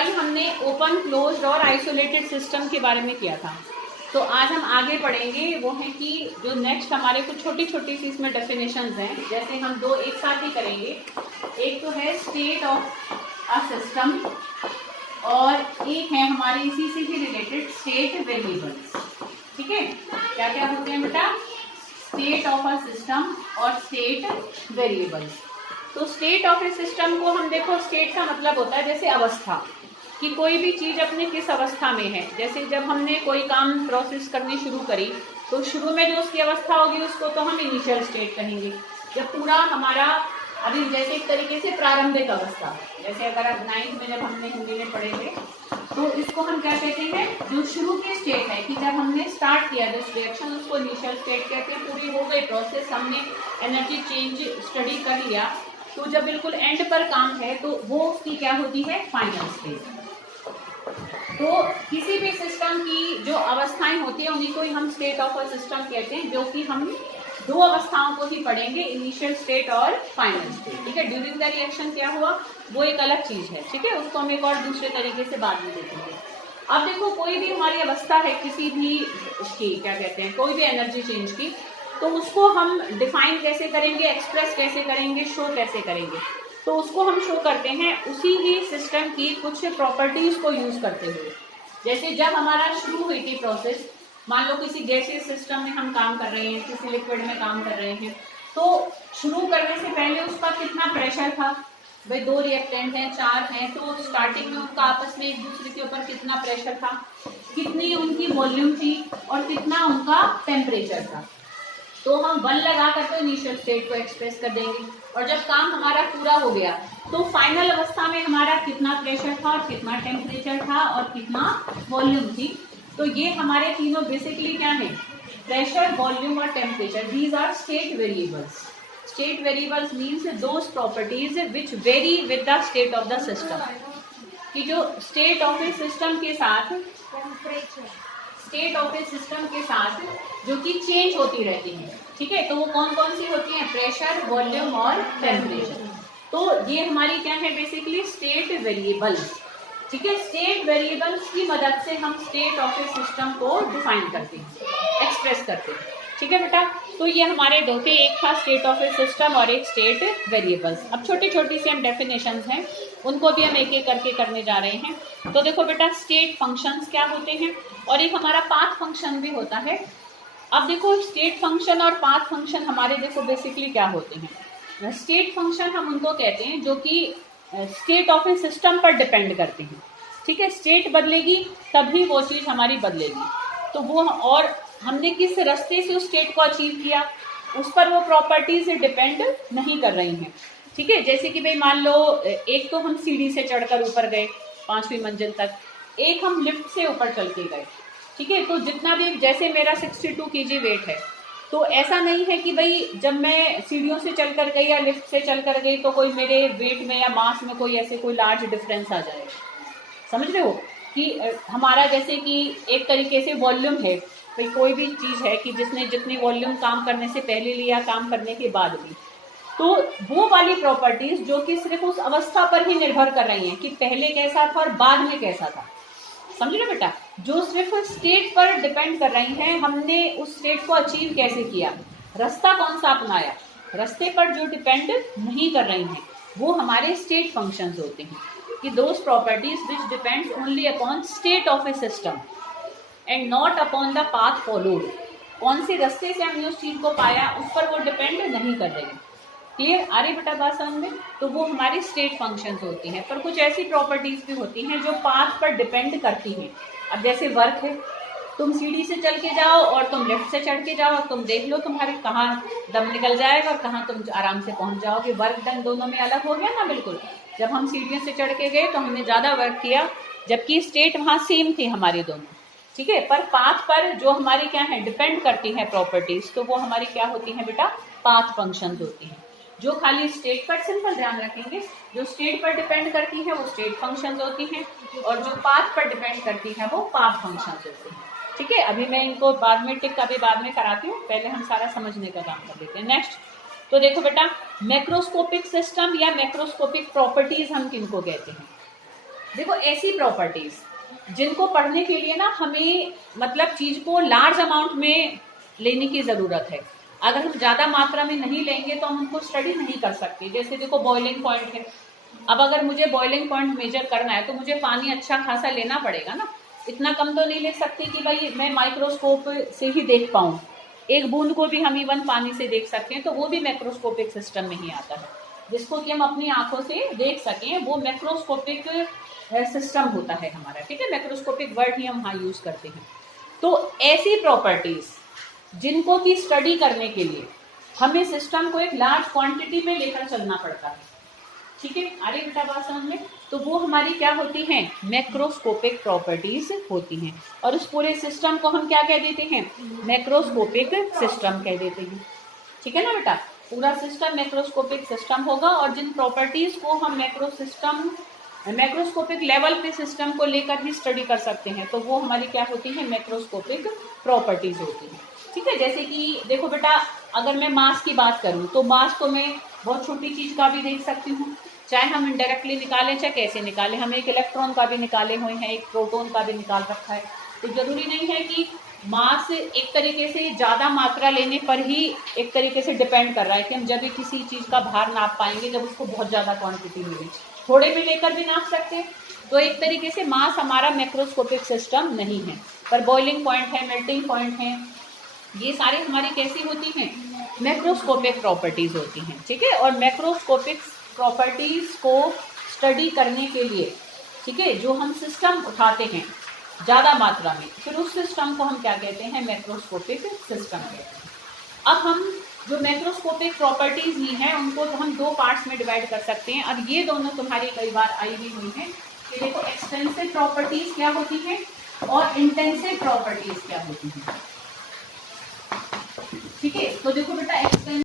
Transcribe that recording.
कल हमने open, closed और आइसोलेटेड सिस्टम के बारे में किया था। तो आज हम आगे पढ़ेंगे, वो है कि जो नेक्स्ट हमारे कुछ छोटी छोटी सी इसमें डेफिनेशंस हैं, जैसे हम दो एक साथ ही करेंगे। एक तो है स्टेट ऑफ अ सिस्टम और एक है हमारे इसी से भी रिलेटेड स्टेट वेरिएबल्स। ठीक है, क्या क्या होते हैं बेटा? स्टेट ऑफ अ सिस्टम और स्टेट वेरिएबल्स। तो स्टेट ऑफ ए सिस्टम को हम देखो, स्टेट का मतलब होता है जैसे अवस्था, कि कोई भी चीज अपने किस अवस्था में है। जैसे जब हमने कोई काम प्रोसेस करनी शुरू करी तो शुरू में जो उसकी अवस्था होगी उसको तो हम इनिशियल स्टेट कहेंगे। जब पूरा हमारा अभी जैसे एक तरीके से प्रारंभिक अवस्था, जैसे अगर आप 9th में जब हमने हिंदी में पढ़े थे तो इसको हम क्या कहते हैं, जो शुरू की स्टेट है कि जब हमने स्टार्ट किया दिस रिएक्शन, उसको इनिशियल स्टेट कहते हैं। पूरी हो गई प्रोसेस, हमने एनर्जी चेंज स्टडी कर लिया, तो जब बिल्कुल एंड पर काम है तो वो उसकी क्या होती है, फाइनल स्टेट। तो किसी भी सिस्टम की जो अवस्थाएं होती है उन्हीं को ही हम स्टेट ऑफ अ सिस्टम कहते हैं, जो कि हम दो अवस्थाओं को ही पढ़ेंगे, इनिशियल स्टेट और फाइनल स्टेट। ठीक है, ड्यूरिंग द रिएक्शन क्या हुआ वो एक अलग चीज है। ठीक है, उसको हम एक और दूसरे तरीके से बाद में देखेंगे। अब देखो, कोई भी हमारी अवस्था है किसी भी उसकी, क्या कहते हैं, कोई भी एनर्जी चेंज की, तो उसको हम डिफाइन कैसे करेंगे, एक्सप्रेस कैसे करेंगे, शो कैसे करेंगे? तो उसको हम शो करते हैं उसी ही सिस्टम की कुछ प्रॉपर्टीज को यूज करते हुए। जैसे जब हमारा शुरू हुई थी प्रोसेस, मान लो किसी गैसीय सिस्टम में हम काम कर रहे हैं, किसी लिक्विड में काम कर रहे हैं, तो शुरू करने से पहले उसका कितना प्रेशर था? भाई दो रिएक्टेंट हैं, चार हैं, तो स्टार्टिंग में उनका आपस में एक दूसरे के ऊपर कितना प्रेशर था, कितनी उनकी वॉल्यूम थी और कितना उनका टेम्परेचर था। तो हम 1 लगा कर तो इनिशियल स्टेट को एक्सप्रेस कर देंगे, और जब काम हमारा पूरा हो गया तो फाइनल अवस्था में हमारा कितना प्रेशर था और कितना टेम्परेचर था और कितना वॉल्यूम थी। तो ये हमारे तीनों बेसिकली क्या है, प्रेशर, वॉल्यूम और temperature. These are state variables. State variables means those properties which vary with the state of the system. कि जो स्टेट ऑफ ए सिस्टम के साथ, स्टेट ऑफ ए सिस्टम के साथ जो कि चेंज होती रहती है। ठीक है, तो वो कौन कौन सी होती हैं? प्रेशर, वॉल्यूम और टेम्परेचर। तो ये हमारी क्या है, बेसिकली स्टेट वेरिएबल्स। ठीक है, स्टेट वेरिएबल्स की मदद से हम स्टेट ऑफ ए सिस्टम को डिफाइन करते हैं, एक्सप्रेस करते हैं। ठीक है बेटा, तो ये हमारे दो थे, एक था स्टेट ऑफ ए सिस्टम और एक स्टेट वेरिएबल्स। अब छोटी छोटी सी हम डेफिनेशंस हैं, उनको भी हम एक एक करके करने जा रहे हैं। तो देखो बेटा, स्टेट फंक्शंस क्या होते हैं और एक हमारा पाथ फंक्शन भी होता है। अब देखो, स्टेट फंक्शन और पाथ फंक्शन हमारे देखो बेसिकली क्या होते हैं। स्टेट फंक्शन हम उनको कहते हैं जो कि स्टेट ऑफ ए सिस्टम पर डिपेंड करते हैं। ठीक है, स्टेट बदलेगी तभी वो चीज हमारी बदलेगी। तो वो, और हमने किस रास्ते से उस स्टेट को अचीव किया, उस पर वो प्रॉपर्टी से डिपेंड नहीं कर रही हैं। ठीक है, जैसे कि भाई मान लो एक तो हम सीढ़ी से चढ़कर ऊपर गए 5वीं मंजिल तक, एक हम लिफ्ट से ऊपर चल के गए। ठीक है, तो जितना भी, जैसे मेरा 62 kg वेट है, तो ऐसा नहीं है कि भाई जब मैं सीढ़ियों से चलकर गई या लिफ्ट से चलकर गई तो कोई मेरे वेट में या मास में कोई ऐसे कोई लार्ज डिफरेंस आ जाए। समझ रहे हो कि हमारा जैसे कि एक तरीके से वॉल्यूम है, भाई कोई भी चीज है कि जिसने जितनी वॉल्यूम काम करने से पहले लिया, काम करने के बाद भी, तो वो वाली प्रॉपर्टीज जो कि सिर्फ उस अवस्था पर ही निर्भर कर रही हैं कि पहले कैसा था और बाद में कैसा था। समझ रहे बेटा, जो सिर्फ स्टेट पर डिपेंड कर रही हैं, हमने उस स्टेट को अचीव कैसे किया, रास्ता कौन सा अपनाया, रास्ते पर जो डिपेंड नहीं कर रही हैं वो हमारे स्टेट फंक्शंस होते हैं। कि those properties which depends only upon state of A system and not upon the path followed. कौन से रास्ते से हमने उस चीज को पाया उस पर वो डिपेंड नहीं कर रही। क्लियर आ रही बेटा बात समझ में? तो वो हमारी स्टेट फंक्शंस होती हैं। पर कुछ ऐसी प्रॉपर्टीज भी होती हैं जो पाथ पर डिपेंड करती हैं। अब जैसे वर्क है, तुम सीढ़ी से चल के जाओ और तुम लिफ्ट से चढ़ के जाओ, तुम देख लो तुम्हारे कहाँ दम निकल जाएगा और कहाँ तुम आराम से पहुंच जाओगे। वर्क डन दोनों में अलग हो गया ना बिल्कुल। जब हम सीढ़ियों से चढ़ के गए तो हमने ज्यादा वर्क किया, जबकि स्टेट वहां सेम थी हमारी दोनों। ठीक है, पर पाथ पर जो हमारी क्या है, डिपेंड करती है प्रॉपर्टीज, तो वो हमारी क्या होती है बेटा, पाथ फंक्शन होती है। जो खाली स्टेट पर, सिंपल ध्यान रखेंगे, जो स्टेट पर डिपेंड करती है वो स्टेट फंक्शंस होती हैं, और जो पाथ पर डिपेंड करती है वो पाथ फंक्शंस होती हैं। ठीक है, अभी मैं इनको बाद में टिक अभी बाद में कराती हूँ, पहले हम सारा समझने का काम कर लेते हैं। नेक्स्ट, तो देखो बेटा, मैक्रोस्कोपिक सिस्टम या मैक्रोस्कोपिक प्रॉपर्टीज हम किनको कहते हैं? देखो ऐसी प्रॉपर्टीज जिनको पढ़ने के लिए ना हमें मतलब चीज को लार्ज अमाउंट में लेने की जरूरत है। अगर हम ज्यादा मात्रा में नहीं लेंगे तो हम उनको स्टडी नहीं कर सकते। जैसे देखो बॉइलिंग पॉइंट है, अब अगर मुझे बॉइलिंग पॉइंट मेजर करना है तो मुझे पानी अच्छा खासा लेना पड़ेगा ना। इतना कम तो नहीं ले सकती कि भाई मैं माइक्रोस्कोप से ही देख पाऊं। एक बूंद को भी हम इवन पानी से देख सकते हैं, तो वो भी मैक्रोस्कोपिक सिस्टम में ही आता है। जिसको कि हम अपनी आंखों से देख सकें वो मैक्रोस्कोपिक सिस्टम होता है हमारा, ठीक है। मैक्रोस्कोपिक वर्ड ही हम वहाँ यूज करते हैं। तो ऐसी प्रॉपर्टीज जिनको की स्टडी करने के लिए हमें सिस्टम को एक लार्ज क्वांटिटी में लेकर चलना पड़ता है, ठीक है। अरे बेटा बात समझ में, तो वो हमारी क्या होती हैं, मैक्रोस्कोपिक प्रॉपर्टीज होती हैं। और उस पूरे सिस्टम को हम क्या कह देते हैं, मैक्रोस्कोपिक सिस्टम कह देते हैं, ठीक है ना बेटा। पूरा सिस्टम मैक्रोस्कोपिक सिस्टम होगा और जिन प्रॉपर्टीज को हम मैक्रोस्कोपिक लेवल पे सिस्टम को लेकर ही स्टडी कर सकते हैं, तो वो हमारी क्या होती है, मैक्रोस्कोपिक प्रॉपर्टीज होती है, ठीक है। जैसे कि देखो बेटा, अगर मैं मास की बात करूं तो मास को मैं बहुत छोटी चीज का भी देख सकती हूँ, चाहे हम इनडायरेक्टली निकालें चाहे कैसे निकालें। हम एक इलेक्ट्रॉन का भी निकाले हुए हैं, एक प्रोटॉन का भी निकाल रखा है। तो जरूरी नहीं है कि मास एक तरीके से ज्यादा मात्रा लेने पर ही एक तरीके से डिपेंड कर रहा है कि हम जब भी किसी चीज का भार नाप पाएंगे जब उसको बहुत ज्यादा क्वांटिटी मिले। थोड़े भी लेकर भी नाप सकते हैं। तो एक तरीके से मास हमारा मैक्रोस्कोपिक सिस्टम नहीं है। पर बॉइलिंग पॉइंट है, मेल्टिंग पॉइंट है, ये सारी हमारी कैसी होती हैं, मैक्रोस्कोपिक प्रॉपर्टीज होती हैं, ठीक है। और मैक्रोस्कोपिक प्रॉपर्टीज को स्टडी करने के लिए, ठीक है, जो हम सिस्टम उठाते हैं ज़्यादा मात्रा में, फिर उस सिस्टम को हम क्या कहते हैं, मैक्रोस्कोपिक सिस्टम कहते हैं। अब हम जो मैक्रोस्कोपिक प्रॉपर्टीज ही हैं उनको तो हम दो पार्ट्स में डिवाइड कर सकते हैं। और ये दोनों तुम्हारी कई बार आई भी हुई हैं कि देखो एक्सटेंसिव प्रॉपर्टीज क्या होती हैं और इंटेंसिव प्रॉपर्टीज क्या होती हैं, ठीक है। तो देखो बेटा,